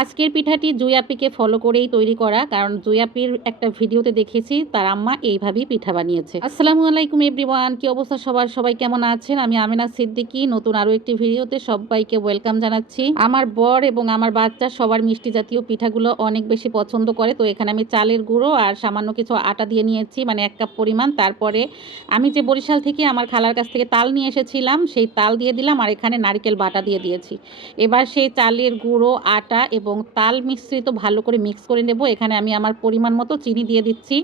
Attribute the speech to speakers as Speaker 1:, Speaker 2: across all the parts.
Speaker 1: আজকের পিঠাটি জুয়াপিকে ফলো করেই তৈরি করা, কারণ জুয়াপির একটা ভিডিওতে দেখেছি, তার আম্মা এইভাবেই পিঠা বানিয়েছে। আসসালামু আলাইকুম এভরিওয়ান কি অবস্থা সবার? সবাই কেমন আছেন? আমি আমিনা সিদ্দিকি, নতুন আরও একটি ভিডিওতে সবাইকে ওয়েলকাম জানাচ্ছি। আমার বর এবং আমার বাচ্চা সবার মিষ্টি জাতীয় পিঠাগুলো অনেক বেশি পছন্দ করে, তো এখানে আমি চালের গুঁড়ো আর সামান্য কিছু আটা দিয়ে নিয়েছি মানে এক কাপ পরিমাণ। তারপরে আমি যে বরিশাল থেকে আমার খালার কাছ থেকে তাল নিয়ে এসেছিলাম, সেই তাল দিয়ে দিলাম আর এখানে নারকেল বাটা দিয়ে দিয়েছি। এবার সেই চালের গুঁড়ো, আটা এবং তাল মিশ্রিত ভালো করে মিক্স করে নেব। এখানে আমি আমার পরিমাণ মতো চিনি দিয়ে দিচ্ছি।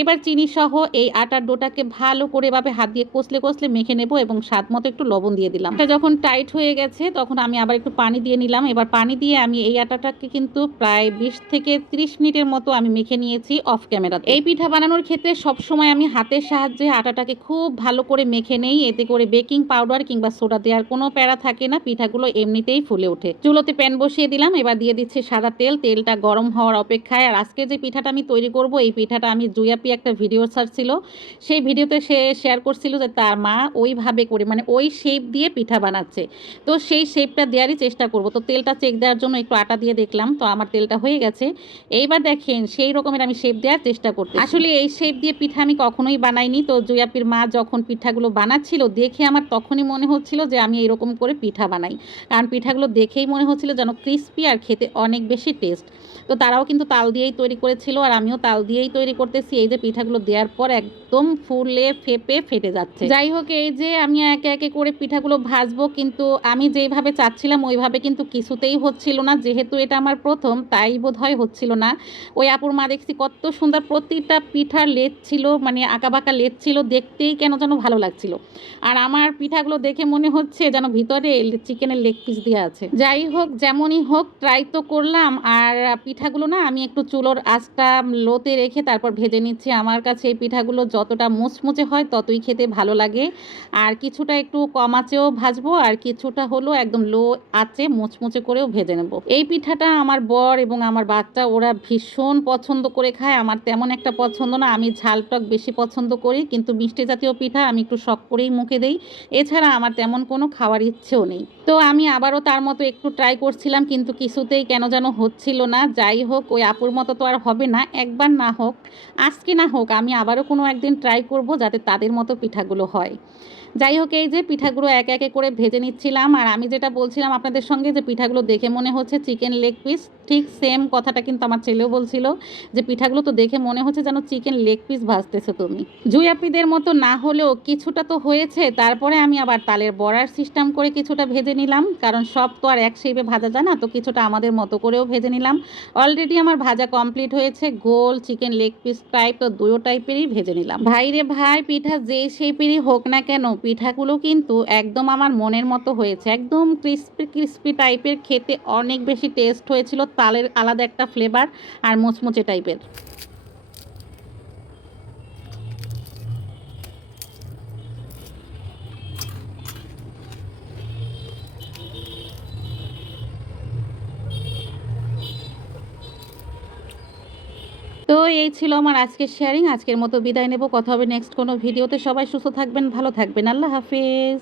Speaker 1: এবার চিনি সহ এই আটার ডোটাকে ভালো করে এভাবে হাত দিয়ে কষলে কষলে মেখে নেব এবং স্বাদ মতো একটু লবণ দিয়ে দিলাম। এটা যখন টাইট হয়ে গেছে, তখন আমি আবার একটু পানি দিয়ে নিলাম। এবার পানি দিয়ে আমি এই আটাটাকে কিন্তু প্রায় বিশ থেকে ত্রিশ মিনিটের মতো আমি মেখে নিয়েছি অফ ক্যামেরা এই পিঠা বানানোর ক্ষেত্রে সবসময় আমি হাতের সাহায্যে আটাটাকে খুব ভালো করে মেখে নেই। এতে করে বেকিং পাউডার কিংবা সোডা দেওয়ার কোনো প্যারা থাকে না। পিঠাগুলো এমনিতেই ফুলে ওঠে। চুলোতে প্যান বসিয়ে দিলাম। এবার দিয়ে দিচ্ছি সাদা তেল। তেলটা গরম হওয়ার অপেক্ষায়। আর আজকে যে পিঠাটা আমি তৈরি করব, এই পিঠাটা আমি জুয়াপি একটা ভিডিও ছাড়ছিল সেই ভিডিওতে সে শেয়ার করছিল যে তার মা ওইভাবে করে মানে ওই শেপ দিয়ে পিঠা বানাচ্ছে। তো সেই শেপটা দেওয়ারই চেষ্টা করব। তো তেলটা চেক দেওয়ার জন্য একটু আটা দিয়ে দেখলাম। তো আমার তেলটা হয়ে গেছে। এইবার দেখেন, সেই রকমের আমি শেপ দেওয়ার চেষ্টা করতে আসলে এই শেপ দিয়ে পিঠা আমি কখনোই বানাইনি। তো জুয়াপির মা যখন পিঠাগুলো বানাচ্ছিল, দেখে আমার তখনই মনে হচ্ছিল যে আমি এরকম করে পিঠা বানাই। কারণ পিঠাগুলো দেখেই মনে হচ্ছিল যেন ক্রিস্পি আর খেতে অনেক বেশি টেস্ট তো তারাও কিন্তু তাল দিয়েই তৈরি করেছিল আর আমিও তাল দিয়েই তৈরি করতেছি। এই যে পিঠাগুলো দেওয়ার পর একদম ফুলে ফেপে ফেটে যাচ্ছে। যাই হোক, এই যে আমি একে একে করে পিঠাগুলো ভাজবো, কিন্তু আমি যেইভাবে চাচ্ছিলাম ওইভাবে কিন্তু কিছুতেই হচ্ছিল না। যেহেতু এটা আমার প্রথম, তাই বোধ হয় হচ্ছিল না। ওই আপুর মা দেখছি কত সুন্দর প্রতিটা পিঠার লেদ ছিল মানে আঁকা বাঁকা লেদ ছিল, দেখতেই কেন যেন ভালো লাগছিল। আর আমার পিঠাগুলো দেখে মনে হচ্ছে যেন ভিতরে চিকেনের লেগ পিস দেওয়া আছে। যাই হোক, যেমনই হোক ট্রাই তো করলাম। আর পিঠাগুলো না আমি একটু চুলোর আঁচটা লোতে রেখে তারপর ভেজে নিচ্ছি। আমার কাছে এই পিঠাগুলো যতটা মুচমুচে হয় ততই খেতে ভালো লাগে। আর কিছুটা একটু কম আঁচেও ভাজবো আর কিছুটা হলো একদম লো আঁচে মুচমুচে করেও ভেজে নেব। এই পিঠাটা আমার বর এবং আমার বাচ্চা ওরা ভীষণ পছন্দ করে খায়। আমার তেমন একটা পছন্দ না। আমি ঝাল টক বেশি পছন্দ করি কিন্তু মিষ্টি জাতীয় পিঠা আমি একটু শখ করেই মুখে দেই। এছাড়া আমার তেমন কোনো খাওয়ার ইচ্ছেও নেই। তো আমি আবারও তার মতো একটু ট্রাই করছিলাম কিন্তু কিছুতেই কেন যেন হচ্ছিল না। যাই হোক, ওই আপুর মতো তো আর হবে না। একবার না হোক, আজকে না হোক, আমি আবারও কোনো একদিন ট্রাই করব যাতে তাদের মতো পিঠাগুলো হয়। যাই হোক, এই যে পিঠাগুলো একে একে করে ভেজে নিচ্ছিলাম, আর আমি যেটা বলছিলাম আপনাদের সঙ্গে যে পিঠাগুলো দেখে মনে হচ্ছে চিকেন লেগ পিস ঠিক সেম কথাটা কিন্তু আমার ছেলেও বলছিল যে পিঠাগুলো তো দেখে মনে হচ্ছে যেন চিকেন লেগ পিস ভাজতেছো তুমি। জুয়াপিদের মতো না হলেও কিছুটা তো হয়েছে, তারপরে আমি আবার তালের বড়ার সিস্টেম করে কিছুটা ভেজে নিলাম, কারণ সব তো আর এক শেপে ভাজা যায় না, তো কিছুটা আমাদের মতো করেও ভেজে নিলাম। অলরেডি আমার ভাজা কমপ্লিট হয়েছে, গোল চিকেন লেগ পিস টাইপ তো দুটো টাইপেরই ভেজে নিলাম। ভাই রে ভাই, পিঠা যে শেপেরই হোক না কেন পিঠাগুলো কিন্তু একদম আমার মনের মতো হয়েছে। একদম ক্রিস্পি ক্রিস্পি টাইপের খেতে অনেক বেশি টেস্ট হয়েছিল, তালের আলাদা একটা ফ্লেভার আর মুচমুচে টাইপের তো এই ছিল আমার আজকের শেয়ারিং আজকের মতো বিদায় নেব। কথা হবে নেক্সট কোনো ভিডিওতে। সবাই সুস্থ থাকবেন, ভালো থাকবেন। আল্লাহ হাফিজ।